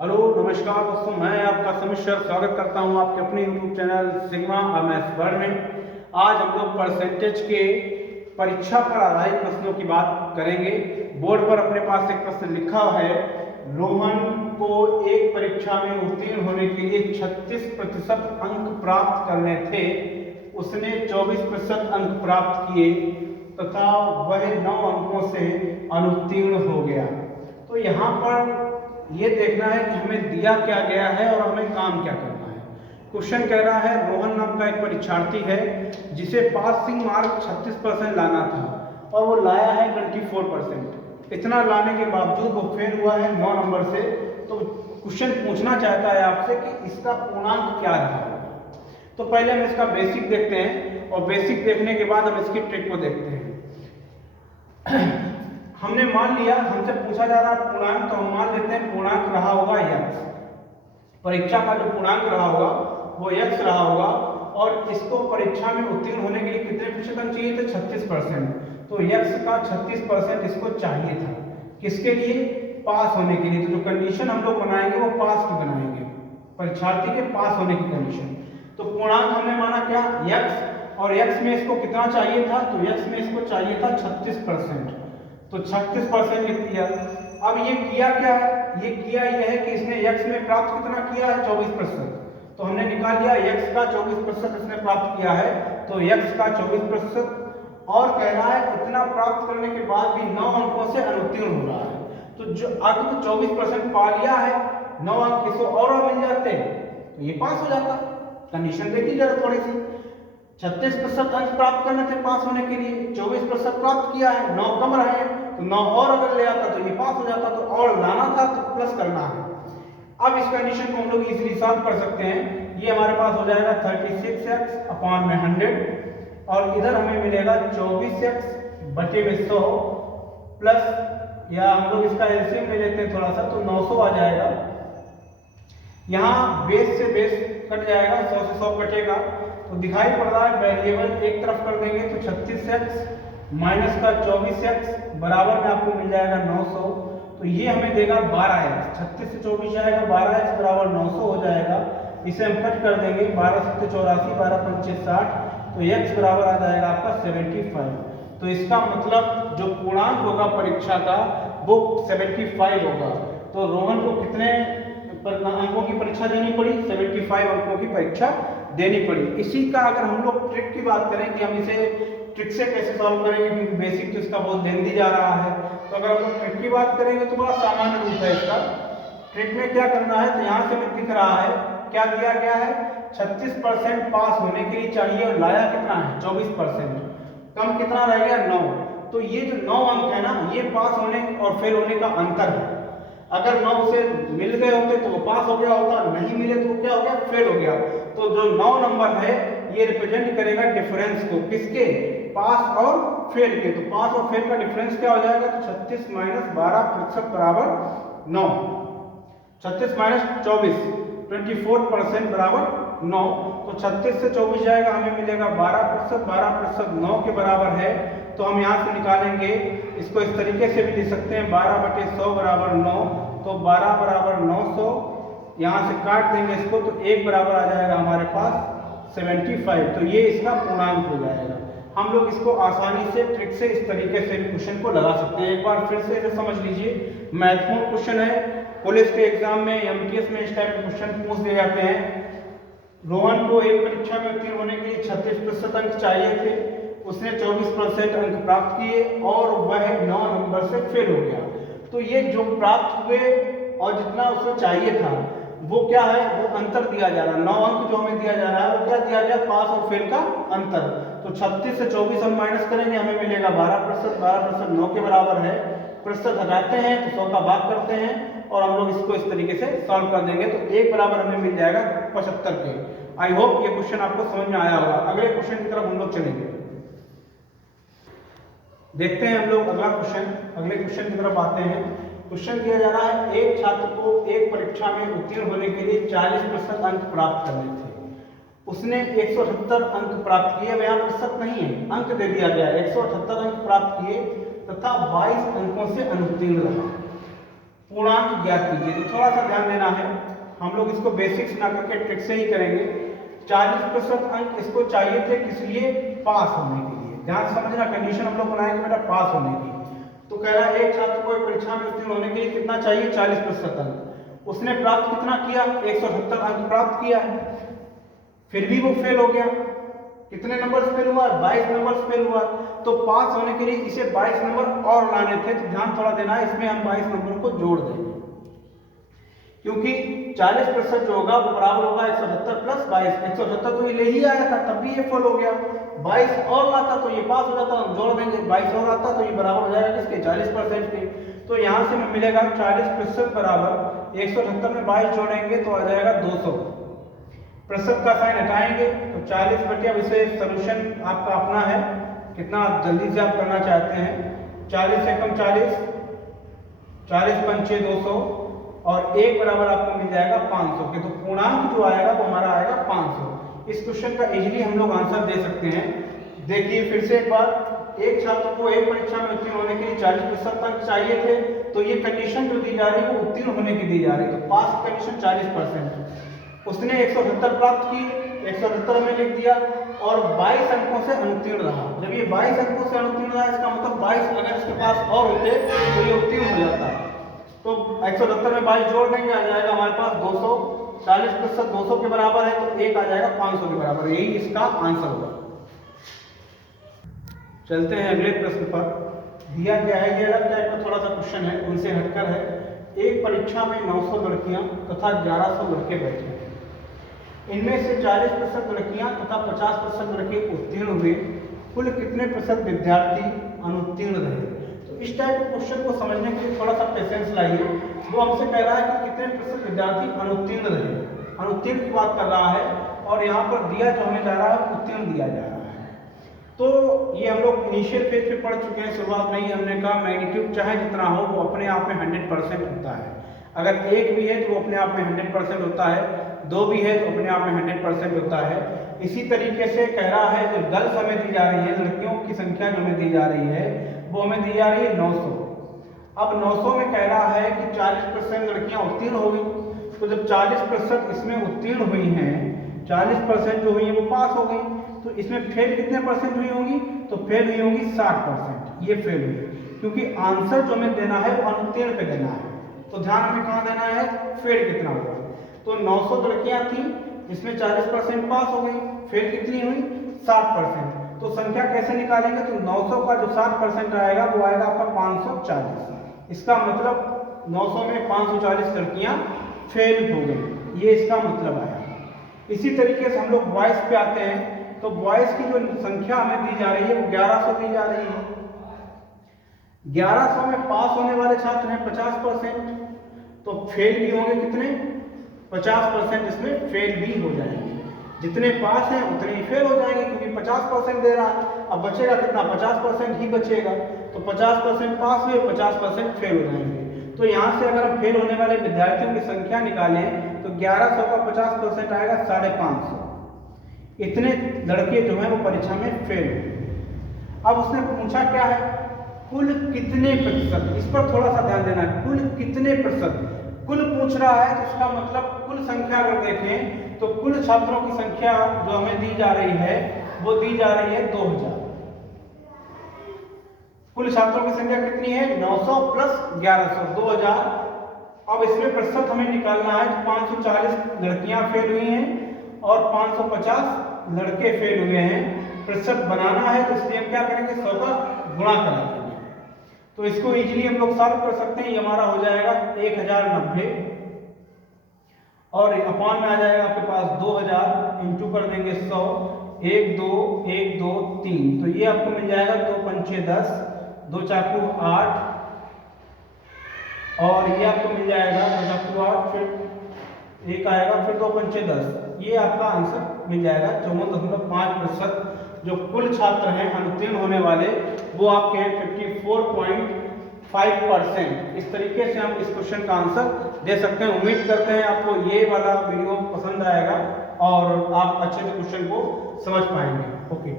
Hello नमस्कार दोस्तों, मैं आपका समिश्र स्वागत करता हूं आपके अपने यूट्यूब चैनल सिग्मा मैथ्स में। आज हम लोग परसेंटेज के परीक्षा पर आधारित प्रश्नों की बात करेंगे। बोर्ड पर अपने पास एक प्रश्न लिखा है, रोहन को एक परीक्षा में उत्तीर्ण होने के लिए 36% अंक प्राप्त करने थे। उसने 24% अंक प्राप्त किए तथा वह 9 अंकों से अनुत्तीर्ण हो गया। तो यहाँ पर ये देखना है कि हमें दिया क्या गया है और हमें काम क्या करना है। क्वेश्चन कह रहा है, रोहन नाम का एक परीक्षार्थी है जिसे पासिंग मार्क 36% लाना था और वो लाया है 24%। इतना लाने के बावजूद वो फेल हुआ है 9 नंबर से। तो क्वेश्चन पूछना चाहता है आपसे कि इसका पूर्णांक क्या रहा। तो पहले हम इसका बेसिक देखते हैं और बेसिक देखने के बाद हम इसकी ट्रिक को देखते हैं। हमने मान लिया, हमसे पूछा जा रहा है पूर्णांक, तो हम मान लेते हैं पूर्णांक रहा होगा x। परीक्षा का जो पूर्णांक रहा होगा वो x रहा होगा और इसको परीक्षा में उत्तीर्ण होने के लिए कितने प्रतिशत अंक चाहिए थे? 36%। तो x का 36% इसको चाहिए था। किसके लिए? पास होने के लिए। तो जो कंडीशन हम लोग बनाएंगे वो पास की बनाएंगे, परीक्षार्थी के पास होने की कंडीशन। तो पूर्णांक हमने माना क्या? x, और x में इसको कितना चाहिए था? तो x में इसको चाहिए था 36%। तो 36% लिख दिया। अब ये किया क्या है? ये किया यह है कि इसने x में प्राप्त कितना किया है? 24%। तो हमने निकाल लिया x का 24% इसने प्राप्त किया है, तो x का 24%। और कह रहा है इतना प्राप्त करने के बाद भी 9 अंकों से अनुत्तीर्ण हो रहा है। तो जो अगर 24% पा लिया है, 9 अंक इसको और मिल जाते तो ये पास हो जाता। कंडीशन देखी जरा थोड़ी सी। 36% अंक प्राप्त करने थे पास होने के लिए, 24% प्राप्त किया है, 9 कम रहे हैं, तो 9 और अगर ले आता तो ये पास हो जाता। तो और लाना था तो प्लस करना है। अब इस कंडीशन को हम लोग इजीली सॉल्व कर सकते हैं। ये हमारे पास हो जाएगा 36x अपॉन में 100 और इधर हमें मिलेगा 24x बटे में 100 प्लस, या हम लोग इसका एलसीएम ले लेते हैं थोड़ा सा, तो 900 आ जाएगा। यहाँ बेस से बेस कट जाएगा, 100 से 100 कटेगा तो दिखाई पड़ रहा है वेरिएबल एक तरफ कर देंगे तो 36x माइनस का 24x बराबर में आपको मिल जाएगा 900। तो ये हमें देगा 12x। 36 से 24 जाएगा, 12x बराबर 900 हो जाएगा। इसे हम कट कर देंगे, 12 7 84, 12 5 60, तो x बराबर आ जाएगा आपका 75। तो इसका मतलब जो पूर्णांक होगा परीक्षा का वो 75 होगा। तो रोहन को कितने अंकों की परीक्षा देनी पड़ी? 75 अंकों की परीक्षा देनी पड़ी। इसी का अगर हम लोग ट्रिक की बात करें कि हम इसे ट्रिक से कैसे सॉल्व करेंगे, क्योंकि बेसिक तो इसका बहुत लेंदी जा रहा है, तो अगर हम लोग ट्रिक की बात करेंगे तो बड़ा सामान्य रूप है इसका। ट्रिक में क्या करना है, तो यहाँ से हमें दिख रहा है क्या दिया गया है? 36% पास होने के लिए चाहिए और लाया कितना है? 24%। कम कितना रह गया? 9। तो ये जो 9 अंक है ना, ये पास होने और फेल होने का अंतर है। अगर 9 से मिल गए होते तो वो पास हो गया होता, नहीं मिले तो क्या हो गया? फेल हो गया। तो जो 9 नंबर है ये रिप्रेजेंट करेगा डिफरेंस को, किसके? पास और फेल के। तो पास और फेल का डिफरेंस क्या हो जाएगा? तो 36 माइनस 12% बराबर 9। 36 माइनस 24, 24% बराबर 9। तो 36 से 24 जाएगा, हमें मिलेगा 12%। 12% 9 के बराबर है। तो हम यहाँ से निकालेंगे, इसको इस तरीके से भी लिख सकते हैं, 12 बटे 100 बराबर 9। तो 12 बराबर 900, यहाँ से काट देंगे इसको तो 1 बराबर आ जाएगा हमारे पास 75। तो ये इसका पूर्णांक हो जाएगा। हम लोग इसको आसानी से ट्रिक से इस तरीके से भी क्वेश्चन को लगा सकते हैं। एक बार फिर से इसे समझ लीजिए, महत्वपूर्ण क्वेश्चन है। पुलिस के एग्जाम में, एमटीएस में इस टाइप के क्वेश्चन पूछ दिए जाते हैं। रोहन को एक परीक्षा में उत्तीर्ण होने के लिए 36% अंक चाहिए थे, उसने 24% अंक प्राप्त किए और वह 9 नंबर से फेल हो गया। तो ये जो प्राप्त हुए और जितना उसको चाहिए था वो क्या है? वो अंतर दिया जा रहा है। 9 अंक जो हमें दिया जा रहा है वो क्या दिया गया? पास और फेल का अंतर। तो 36 से 24 हम माइनस करेंगे, हमें मिलेगा 12%। 12% 9 के बराबर है। प्रतिशत हटाते हैं तो 100 का भाग करते हैं और हम लोग इसको इस तरीके से सॉल्व कर देंगे तो 1 बराबर हमें मिल जाएगा 75 के। आई होप ये क्वेश्चन आपको समझ में आया होगा। अगले क्वेश्चन की तरफ हम लोग चलेंगे, देखते हैं हम लोग अगला क्वेश्चन। अगले क्वेश्चन की तरफ आते हैं। क्वेश्चन दिया जा रहा है, एक छात्र को एक परीक्षा में उत्तीर्ण होने के लिए 40% अंक प्राप्त करने थे, उसने 178 अंक प्राप्त किए। यहाँ प्रतिशत नहीं है, अंक दे दिया गया है। 178 अंक प्राप्त किए तथा 22 अंकों से अनुत्तीर्ण रहा। पूर्णांक ज्ञात कीजिए। तो थोड़ा सा ध्यान देना है, हम लोग इसको बेसिक्स ना करके ट्रिक से ही करेंगे। 40% अंक इसको चाहिए थे, किस लिए? पास होने के लिए। ध्यान समझना, कंडीशन हम लोग बनाएंगे बेटा पास होने की। तो कह रहा है एक छात्र को परीक्षा में उत्तीर्ण होने के लिए कितना चाहिए? 40% अंक। उसने प्राप्त कितना किया? 178 अंक प्राप्त किया है, फिर भी वो फेल हो गया। कितने नंबर फेल हुआ? 22 नंबर फेल हुआ। तो पास होने के लिए इसे 22 नंबर और लाने थे। तो ध्यान थोड़ा देना है, इसमें हम 22 नंबर को जोड़ देंगे, क्योंकि 40% जो होगा वो बराबर होगा 178 प्लस 22। 178 तो ये ले ही आया था, तब भी ये फेल हो गया। 22 और लाता तो ये पास हो जाता, हम जोड़ देंगे। 22 और आता तो ये बराबर हो जाएगा किसके? 40% के। तो यहाँ से हमें मिलेगा 40% बराबर 178 में 22 जोड़ेंगे तो आ जाएगा 200। प्रतिशत का साइन हटाएंगे तो 40 बटे, अब इसे सोल्यूशन आपका अपना है, कितना जल्दी से आप करना चाहते हैं। 40 से कम 40, 40 पंचे 200 और 1 बराबर आपको मिल जाएगा 500 के। तो पूर्णांक जो आएगा वो हमारा आएगा 500। इस क्वेश्चन का इजीली हम लोग आंसर दे सकते हैं। देखिए फिर से एक बार, एक छात्र को एक परीक्षा में उत्तीर्ण होने के लिए 40% अंक चाहिए थे, तो ये कंडीशन जो दी जा रही है वो उत्तीर्ण होने की दी जा रही है। तो पास की कंडीशन 40%, उसने 178 प्राप्त की, 178 में लिख दिया और 22 अंकों से अनुत्तीर्ण रहा। जब ये 22 अंकों से अनुत्तीर्ण रहा, इसका मतलब 22 अगर इसके पास और होते तो ये उत्तीर्ण हो जाता है। तो 178 में 22 जोड़ देंगे, आ जाएगा हमारे पास 200। 40% 200 के बराबर है, तो 1 आ जाएगा 500 के बराबर। यही इसका आंसर होगा। चलते हैं अगले प्रश्न पर। दिया गया है, ये अलग टाइप का थोड़ा सा क्वेश्चन है, उनसे हटकर है। एक परीक्षा में 900 लड़कियां तथा 1100 लड़के बैठे हैं। इनमें से 40% लड़कियां तथा 50% लड़के उत्तीर्ण हुए। कुल कितने प्रतिशत विद्यार्थी अनुत्तीर्ण रहे? तो इस टाइप के क्वेश्चन को समझने के लिए थोड़ा सा पेशेंस लाइए। वो हमसे कह रहा है कि कितने प्रतिशत विद्यार्थी अनुत्तीर्ण रहे, अनुत्तीर्ण की बात कर रहा है, और यहाँ पर दिया जो हमें जा रहा है उत्तीर्ण दिया जा रहा है। तो ये हम लोग इनिशियल फेज पे पढ़ चुके हैं, शुरुआत में ही हमने कहा मैग्नीट्यूड चाहे जितना हो वो अपने आप में 100% होता है। अगर एक भी है तो वो अपने आप में 100% होता है, दो भी है तो अपने आप में 100% होता है। इसी तरीके से कह रहा है जो गर्ल्स हमें दी जा रही है, लड़कियों की संख्या जो हमें दी जा रही है वो हमें दी जा रही है 900। अब 900 में कह रहा है कि 40% लड़कियां उत्तीर्ण हो गई। तो जब 40% इसमें उत्तीर्ण हुई हैं, 40% जो हुई है वो पास हो गई, तो इसमें फेल कितने परसेंट हुई होंगी? तो फेल हुई होंगी 60%। ये फेल हुई, क्योंकि आंसर जो हमें देना है वो अनुत्तीर्ण पे देना है। तो ध्यान हमें कहाँ देना है? फेल कितना हुआ। तो 900 लड़कियां थी, इसमें 40% पास हो गई, फेल कितनी हुई? 60%। तो संख्या कैसे निकालेंगे? तो 900 का जो 60% आएगा वो आएगा आपका 540। इसका मतलब 900 में 540 लड़कियां फेल हो गई, ये इसका मतलब आया। इसी तरीके से हम लोग बॉयज पे आते हैं। तो बॉयज की जो संख्या हमें दी जा रही है वो 1100 दी जा रही है। 1100 में पास होने वाले छात्र हैं 50%, तो फेल भी होंगे कितने? 50% इसमें फेल भी हो जाएंगे। जितने पास हैं उतने ही फेल हो जाएंगे, क्योंकि 50% दे रहा है। अब बचेगा कितना? 50% ही बचेगा। तो 50% पास हुए, 50% फेल हो जाएंगे। तो यहाँ से अगर हम फेल होने वाले विद्यार्थियों की संख्या निकालें तो 1100 का 50% आएगा 550। इतने लड़के जो हैं वो परीक्षा में फेल हुए। अब उसने पूछा क्या है? कुल कितने प्रतिशत, इस पर थोड़ा सा ध्यान देना है। कुल कितने प्रतिशत, कुल पूछ रहा है, तो इसका मतलब कुल संख्या अगर देखें तो कुल छात्रों की संख्या जो हमें दी जा रही है वो दी जा रही है 2000। कुल छात्रों की संख्या कितनी है? 900 प्लस 1100, 2000। अब इसमें प्रतिशत हमें निकालना है। तो 540 लड़कियां फेल हुई हैं और 550 लड़के फेल हुए हैं। प्रतिशत बनाना है तो इसलिए हम क्या करेंगे? 100 का गुणा करा देंगे। तो इसको इजीली हम लोग सॉल्व कर सकते हैं। ये हमारा हो जाएगा 1090 और अपान में आ जाएगा आपके पास 2000, इंटू कर देंगे 100, 1 2 1 2 3। तो ये आपको मिल जाएगा 2 पंचे 10, 2 चाकू 8 और ये आपको मिल जाएगा 2 चाकू 8, फिर एक आएगा, फिर 2 पंचे 10। ये आपका आंसर मिल जाएगा 54.5%। जो कुल छात्र हैं अनुत्तीर्ण होने वाले वो आपके हैं 54.5%। इस तरीके से हम इस क्वेश्चन का आंसर दे सकते हैं। उम्मीद करते हैं आपको ये वाला वीडियो पसंद आएगा और आप अच्छे से क्वेश्चन को समझ पाएंगे। ओके।